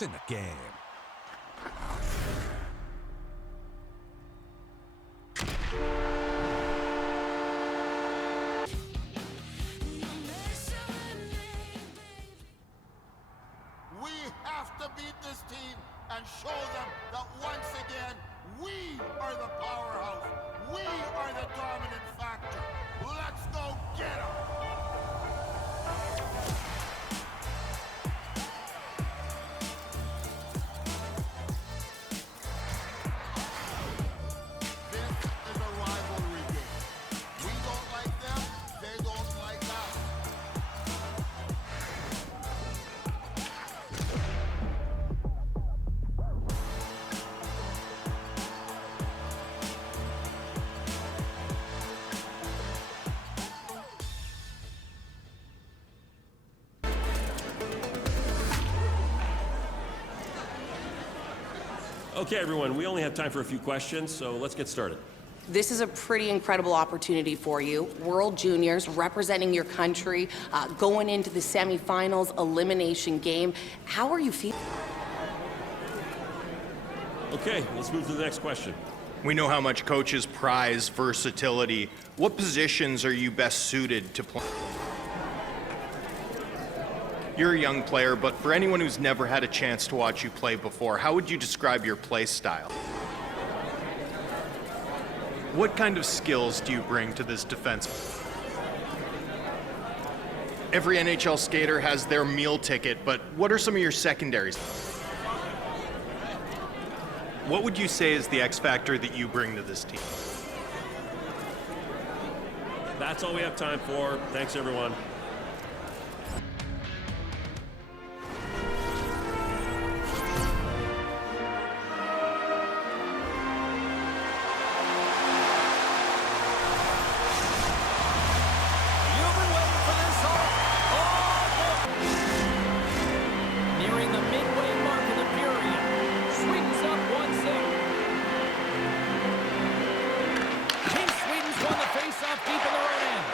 It's in the game. We have to beat this team and show them that once again, we are the powerhouse. We are the dominant factor. Let's go get them. This is a rivalry game. We don't like them, they don't like us. Okay, everyone, we only have time for a few questions, so let's get started. This is a pretty incredible opportunity for you. World Juniors, representing your country, going into the semifinals, elimination game. How are you feeling? Okay, let's move to the next question. We know how much coaches prize versatility. What positions are you best suited to play? You're a young player, but for anyone who's never had a chance to watch you play before, how would you describe your play style? What kind of skills do you bring to this defense? Every NHL skater has their meal ticket, but what are some of your secondaries? What would you say is the X factor that you bring to this team? That's all we have time for. Thanks, everyone. Nearing the midway mark of the period. Sweden's up 1-0. Team Sweden's won the face-off deep in their own end.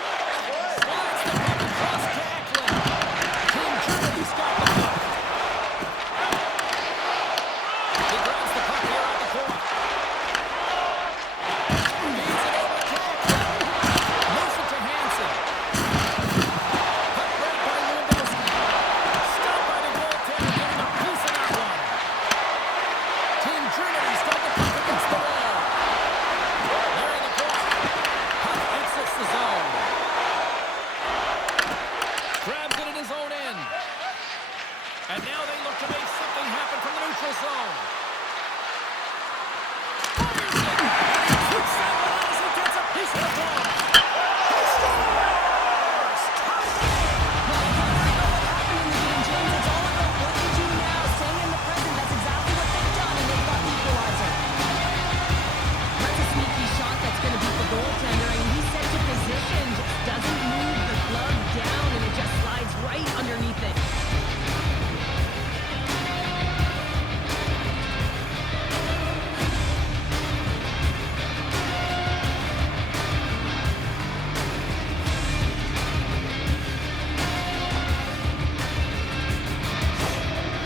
Slides the puck across tackling. Team Germany's got the puck. He grabs the puck here on the corner. Feeds it over tackling. Moves it to Hansen. Puck break by Lewandowski. Stopped by the goaltender, getting a piece of that one. Team Germany's got the puck against the wall. Nearing the point. Puck exits the zone. Grabs it in his own end. And now they look to make something happen from the neutral zone. Fires it. Shoots that one as he gets a piece of the ball. He scores! It's all about what you do now, staying in the present. That's exactly what they've done, and they've got the equalizer. That's a sneaky shot that's going to beat the goaltender, and he's set to position, just doesn't move the glove down, and it just slides right underneath it.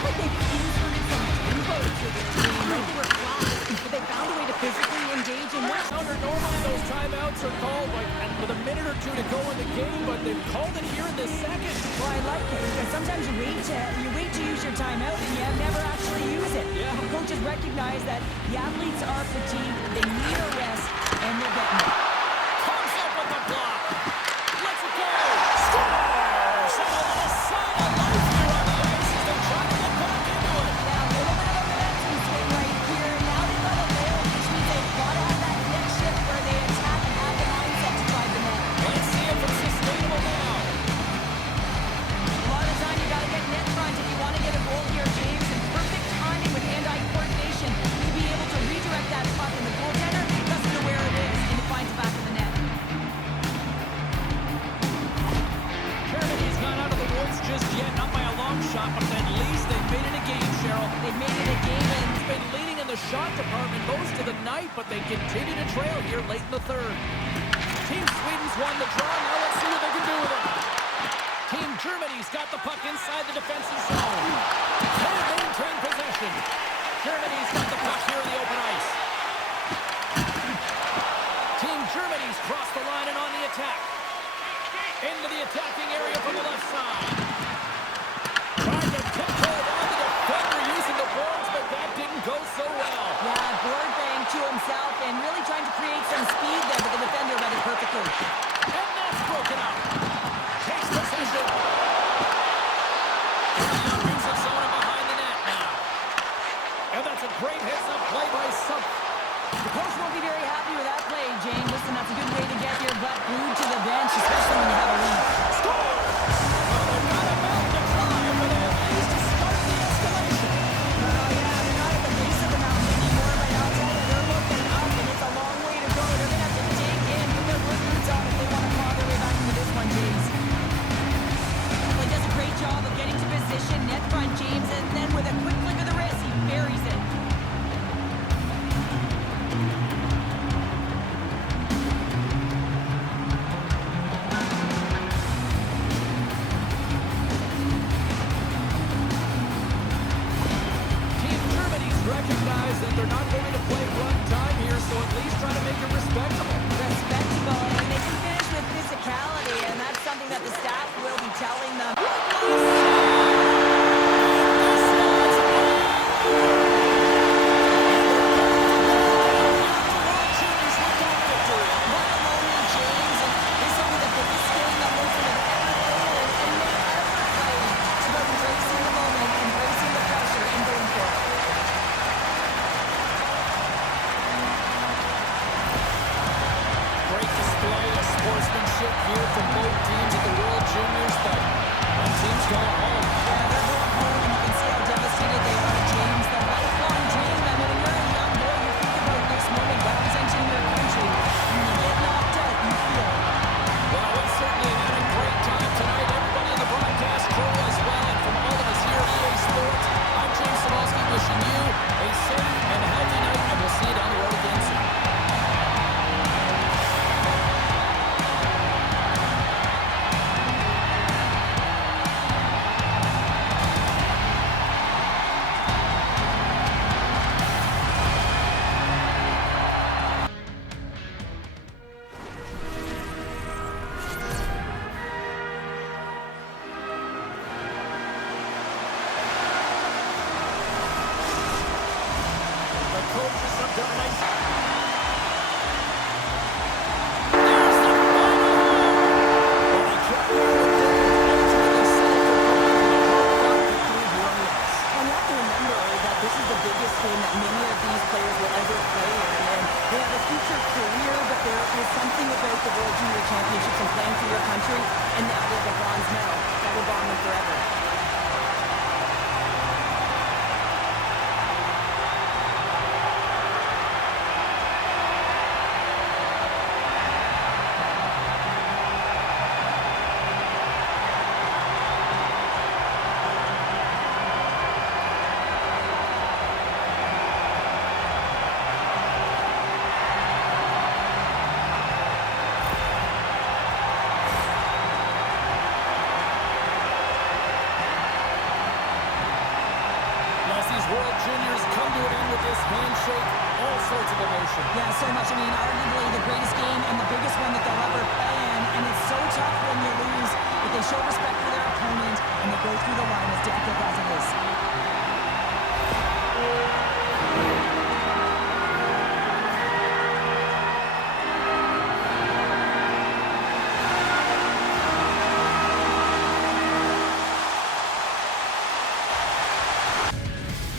I think he inserted some tempo to the team. Right, they were flat, but they found a way to physically engage and work. Under normally those timeouts are called and with a minute or two to go in the game, but they've called it here in the second. Well, I like it because sometimes you wait to use your timeout and you never actually use it. Yeah. Coaches recognize that the athletes are fatigued, they need a rest, and they're getting it. Comes up with the block. Lets it go. Scores! And a little sign of life here on the ice as they try to get back into it. Now, a little bit of a momentum swing right here. Now they've got a layer, which means they've got to have that next shift where they attack and have the mindset to drive the net. Let's see if it's sustainable now. A lot of the time, you got to get net front if you want to get a goal here, James. And perfect timing with hand-eye coordination to be able to redirect that puck, and the goaltender doesn't know where it is, and it finds the back of the net. Germany's not out of the woods just yet, not by a long shot, but at least they've made it a game, Cheryl. They've made it a game, and They've been leading in the shot department most of the night, but they continue to trail here late in the third. Team Sweden's won the draw. Now let's see what they can do with it. Team Germany's got the puck inside the defensive zone. They maintain possession. Germany's got the puck here in the open ice. Team Germany's crossed the line and on the attack. Into the attacking area from the left side. Trying to tiptoe down the defender using the boards, but that didn't go so well. Yeah, board bang to himself and really trying to create some speed there, but the defender read it perfectly. And that's broken up. Takes possession. Brings his zone behind the net now. And that's a great heads-up play by Sump. The coach won't be very happy with that play, Jane. Listen, that's a good way to get your butt glued to the bench, especially when you have a lead. Score! Well, they're not about to climb, but at least to start the escalation. Oh, yeah, they're not at the base of the mountain anymore, but I'll tell you, they're looking up, and it's a long way to go. They're going to have to dig in, put their work boots on if they want to claw their way back into this one, James. Well, he does a great job of getting to position, net front, James, and then with a quick flick of the wrist, he buries it. Team Germany's recognized that they're not going to play run time here, so at least try to make it respectable. Respectable, and they can finish with physicality, and that's something that the staff will be telling them. Great display of sportsmanship here from both teams at the World Juniors, but one team's going home. Yeah, they're going home, and you can see how devastated they are, James. The lifelong dream. I mean, when you're a young boy, you think about this moment representing your country. When you get knocked out, you feel it. Well, we certainly had a great time tonight. Everybody in the broadcast crew as well, and from all of us here at EA Sports, I'm James Samolsky wishing you a safe and healthy night, and we'll see you down the road again soon. The coaches have done a nice job. There's the final home. And he kept there with Dave, ultimately settled for goal. Victory here on the ice. And you have to remember that this is the biggest game that many of these players will ever play in. And they have a future career, but there is something about the World Junior Championships and playing for your country, and now they have a bronze medal that will bond them forever. As these World Juniors come to an end with this handshake, all sorts of emotion. Yeah, so much. I mean, arguably the greatest game and the biggest one that they'll ever play in. And it's so tough when you lose, but they show respect for their opponent, and they go through the line as difficult as it is.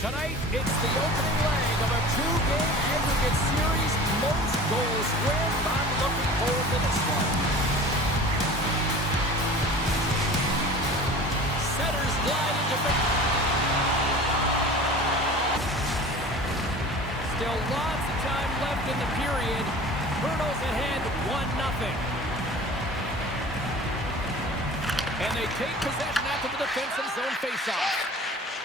Tonight, it's the opening leg of a two-game aggregate series. Most goals win. I'm looking forward to this one. Centers glide into still lots of time left in the period. Bruno's ahead 1-0. And they take possession after the defensive zone faceoff.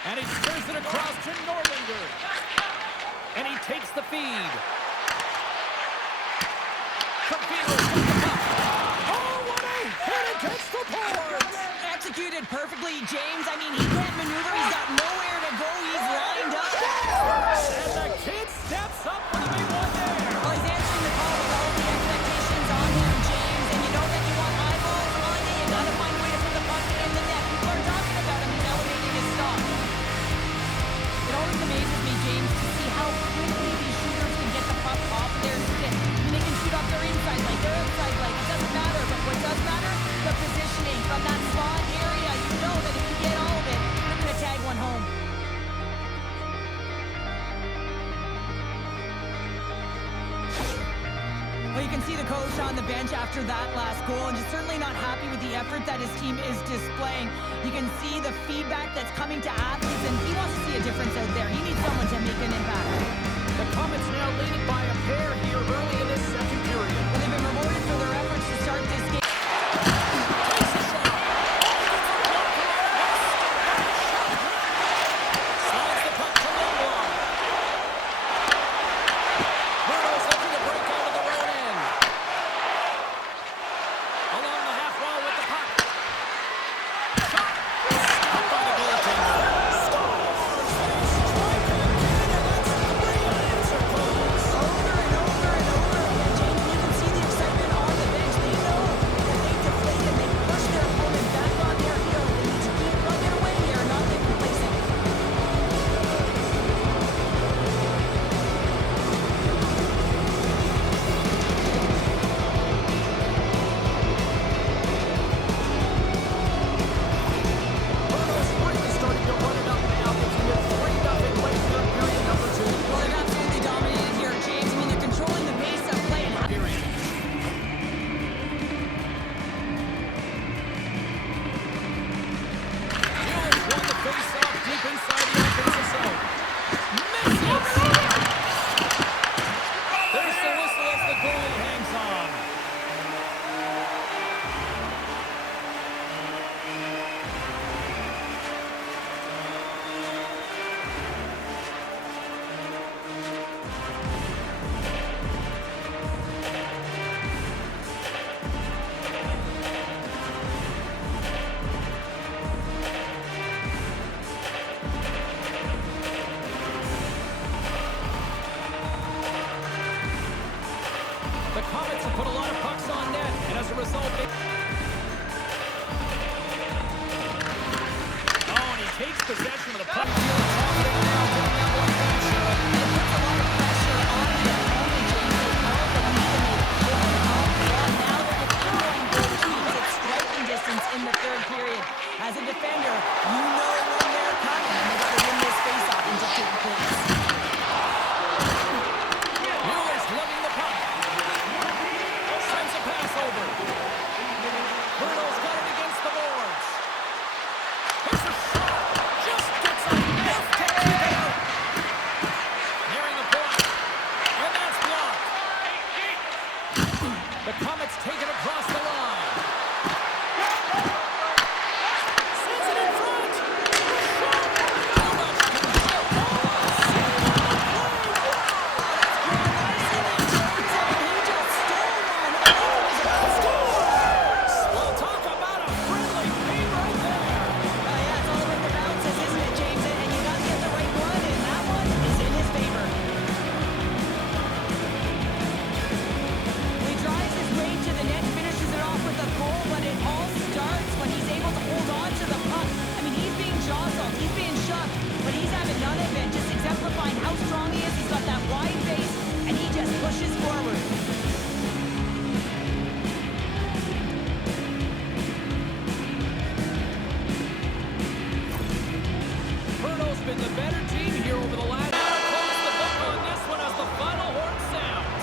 And he spurs it across to Norlander. And he takes the feed. Trevino's got the puck. Oh, what a hit against the boards! executed perfectly, James. I mean, he can't maneuver. He's got nowhere to go. He's lined up. And the kid steps up for the big one there. Well, he's answering the call with all the expectations on him, James. And you know that you want eyeballs on it. You gotta find a way to put the puck in the net. People are talking about him. He's elevating his stop. It always amazes me, James, to see how quickly these shooters can get the puck off of their stick. I mean, they can shoot off their inside leg, their outside leg. It doesn't matter. But what does matter? The positioning from that slot area. You know that if you get all of it, you're gonna tag one home. Well, you can see the coach on the bench after that last goal, and he's certainly not happy with the effort that his team is displaying. You can see the feedback that's coming to athletes, and he wants to see a difference out there. He needs someone to make an impact. The Comets now leading by a pair here early in this second period. Well, they've been rewarded for their efforts to start this game. Slides the puck to Lindblom. Bruno's looking to break out of the road end. Along the half wall with the puck. Shot. Stopped by the goaltender. Over and over and over again, James, you can see the excitement on the bench. They know that they deflate and they push their opponent back on their heels. They need to keep plugging away here, not get complacent. Bruno's really starting to run it up now. Making it 3-0 late in period number 2. Well, they've absolutely dominated here, James. I mean, they're controlling the pace of play and Period. Mueller's won the face-off deep inside the offensive zone. Misses! There's the whistle as the goalie hangs on. The Comets have put a lot of pucks on net, and as a result, they... Oh, and he takes possession of the puck. in the third period. As a defender, you know when they're coming, and they got to win this face-off and just take the points. Mueller's lugging the puck. Sends a pass over. Bruno's got it against the boards. Here's a shot. Just gets enough to keep it out. Nearing the point. And that's blocked. The Comets take it across the line. Sends it in front. How much Well, talk about a friendly feed right there. Yeah, it's all about the bounces, isn't it, James? And you got to get the right one, and that one is in his favor. He drives his way to the net, finishes it off with a goal, but it all starts when he's able to hold on to the puck. I mean, he's being jostled, he's being shoved, but he's having none of it, just exemplifying how strong he is. He's got that wide base, and he just pushes forward. Bruno's been the better team here over the last... Close the book on this one as the final horn sounds.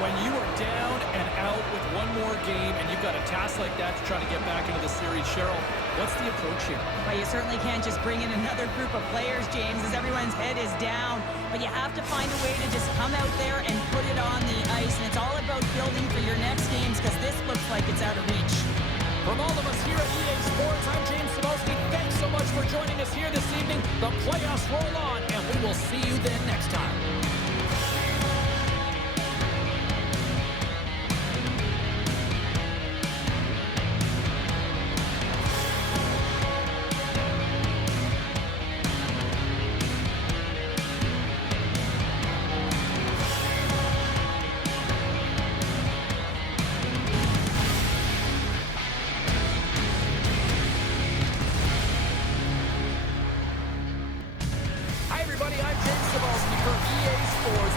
When you are down and out with one more game and you've got a task like that to try to get back into the series, Cheryl, what's the approach here? Well, you certainly can't just bring in another group of players, James, as everyone's head is down. But you have to find a way to just come out there and put it on the ice. And it's all about building for your next games, because this looks like it's out of reach. From all of us here at EA Sports, I'm James Cebulski. Thanks so much for joining us here this evening. The playoffs roll on, and we will see you then next time.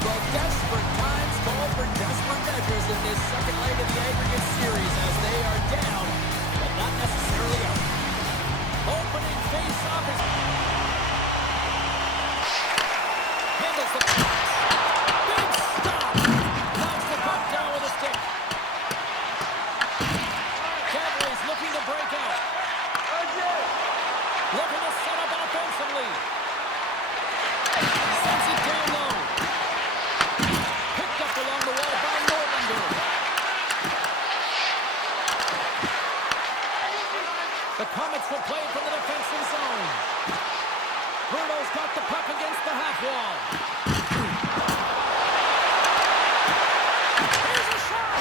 Well, desperate times call for desperate measures in this second leg of the aggregate series as they are down, but not necessarily out. Opening face-off is... handles the pass. Big stop. Knocks the puck down with a stick. Cavaliers looking to break out. Looking to set up offensively. Sends it down low. Picked up along the wall by Norlander. The Comets will play from the defensive zone. Bruno's got the puck against the half wall. Here's a shot.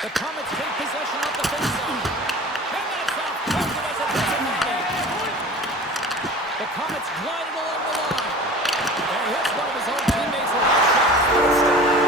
The Comets take possession of the faceoff. And that's off. It's glided along the line. And he hits one of his own teammates with that shot.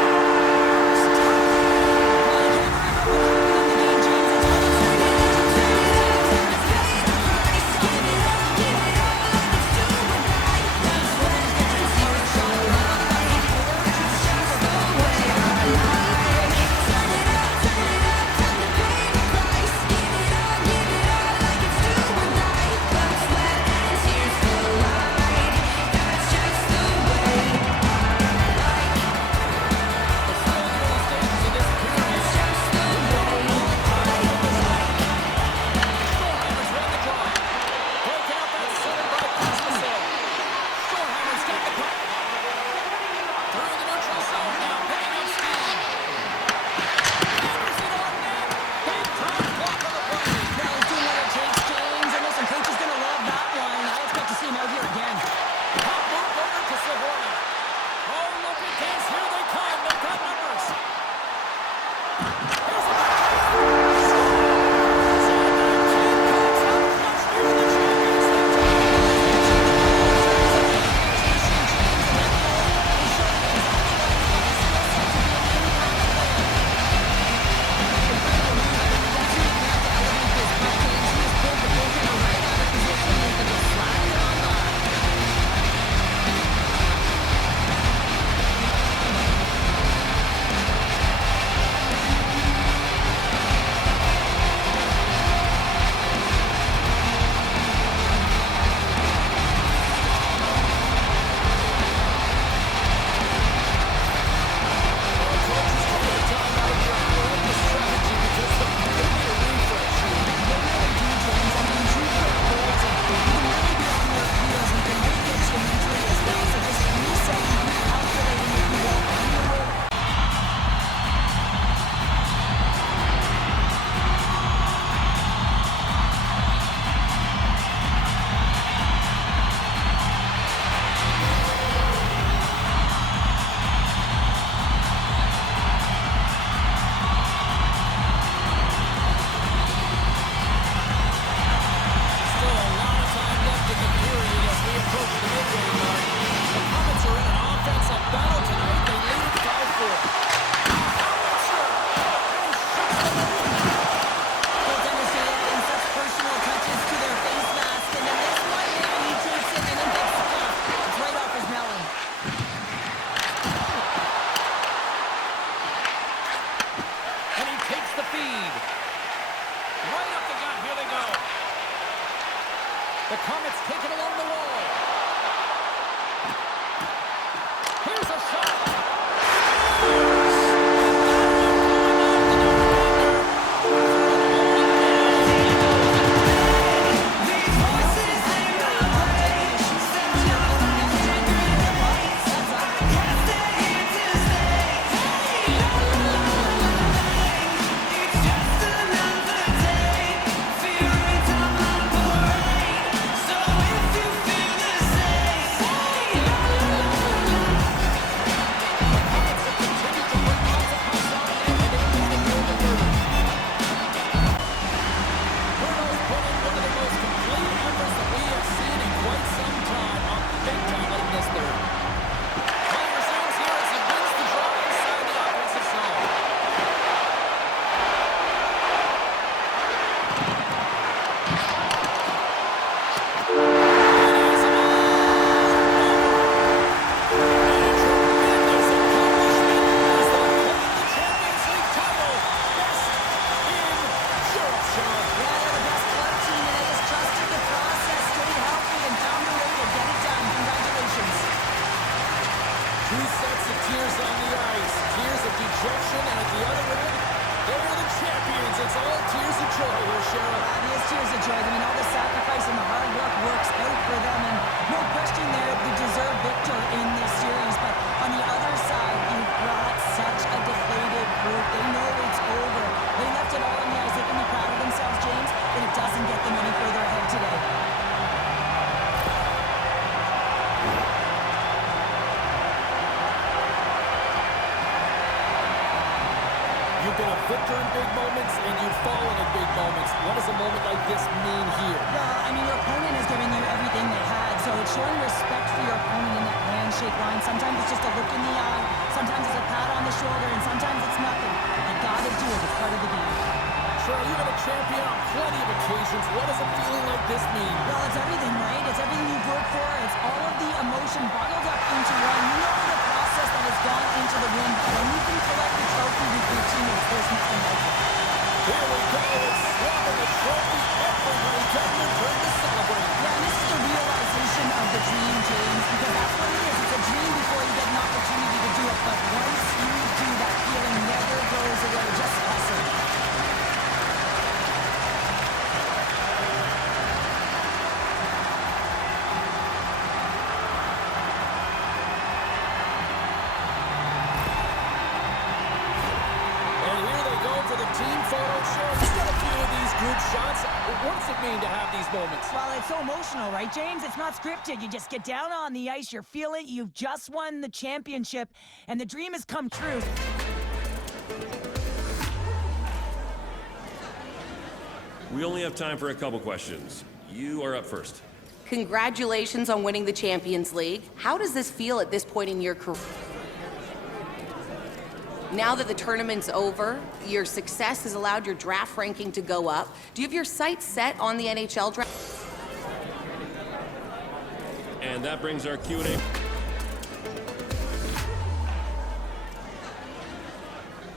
you've been a victor in big moments and you've fallen in big moments. What does a moment like this mean here? Well, I mean, your opponent has given you everything they had, so it's showing respect for your opponent in that handshake line. Sometimes it's just a look in the eye, sometimes it's a pat on the shoulder, and sometimes it's nothing. You gotta do it. It's part of the game. Sure, you've been a champion on plenty of occasions. What does a feeling like this mean? Well, it's everything, right? It's everything you've worked for. It's all of the emotion bottled up into one. You know the process that has gone into the win. When you can collect the trophy with your teammates, there's nothing like it. Here we go. It's swapping the trophy. Everybody getting their turn to celebrate. Yeah, and this is the realization of the dream, James, because that's what it is. It's a dream before you get an opportunity to do it. But once you do, that feeling never goes away. Just awesome. Shots. What does it mean to have these moments? Well, it's so emotional, right, James? It's not scripted. You just get down on the ice, you feel it, you've just won the championship, and the dream has come true. We only have time for a couple questions. You are up first. Congratulations on winning the Champions League. How does this feel at this point in your career? Now that the tournament's over, your success has allowed your draft ranking to go up. Do you have your sights set on the NHL draft? And that brings our Q&A.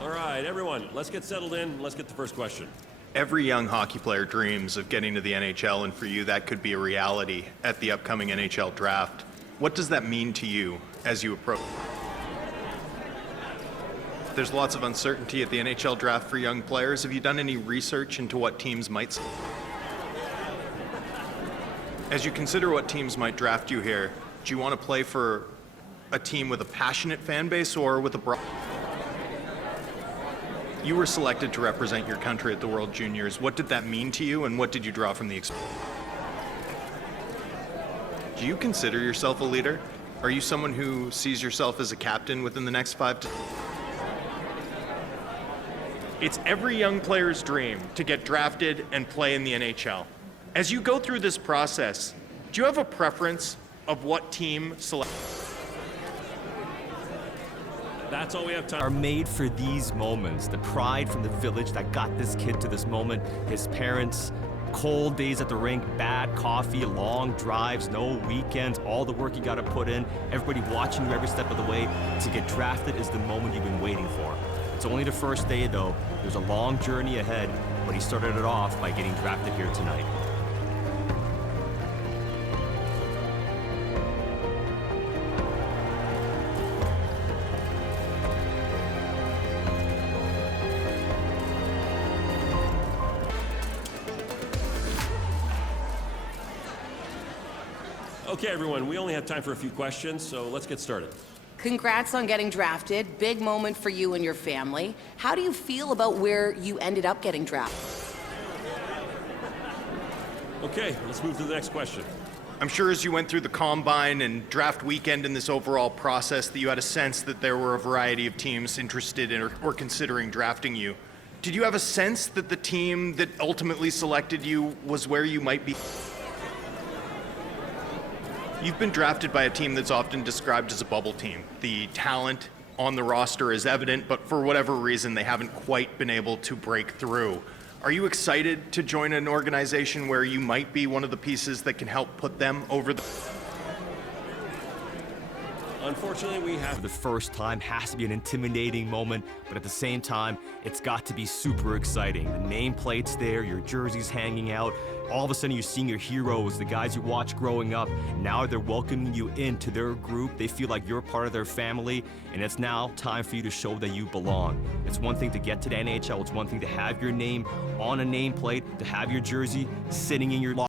All right, everyone, let's get settled in. Let's get the first question. Every young hockey player dreams of getting to the NHL, and for you, that could be a reality at the upcoming NHL draft. What does that mean to you as you approach? There's lots of uncertainty at the NHL draft for young players. Have you done any research into what teams might... As you consider what teams might draft you here, do you want to play for a team with a passionate fan base or with a broad... You were selected to represent your country at the World Juniors. What did that mean to you, and what did you draw from the experience? Do you consider yourself a leader? Are you someone who sees yourself as a captain within the next 5 to... It's every young player's dream to get drafted and play in the NHL. As you go through this process, do you have a preference of what team select? That's all we have time. Are made for these moments. The pride from the village that got this kid to this moment. His parents, cold days at the rink, bad coffee, long drives, no weekends, all the work you got to put in. Everybody watching you every step of the way. To get drafted is the moment you've been waiting for. It's only the first day, though. There's a long journey ahead, but he started it off by getting drafted here tonight. Okay, everyone, we only have time for a few questions, so let's get started. Congrats on getting drafted. Big moment for you and your family. How do you feel about where you ended up getting drafted? Okay, let's move to the next question. I'm sure as you went through the combine and draft weekend in this overall process that you had a sense that there were a variety of teams interested in or considering drafting you. Did you have a sense that the team that ultimately selected you was where you might be? You've been drafted by a team that's often described as a bubble team. The talent on the roster is evident, but for whatever reason, they haven't quite been able to break through. Are you excited to join an organization where you might be one of the pieces that can help put them over the... Unfortunately, we have... For the first time has to be an intimidating moment, but at the same time, it's got to be super exciting. The nameplate's there, your jersey's hanging out. All of a sudden, you're seeing your heroes, the guys you watched growing up. Now they're welcoming you into their group. They feel like you're part of their family, and it's now time for you to show that you belong. It's one thing to get to the NHL. It's one thing to have your name on a nameplate, to have your jersey sitting in your locker.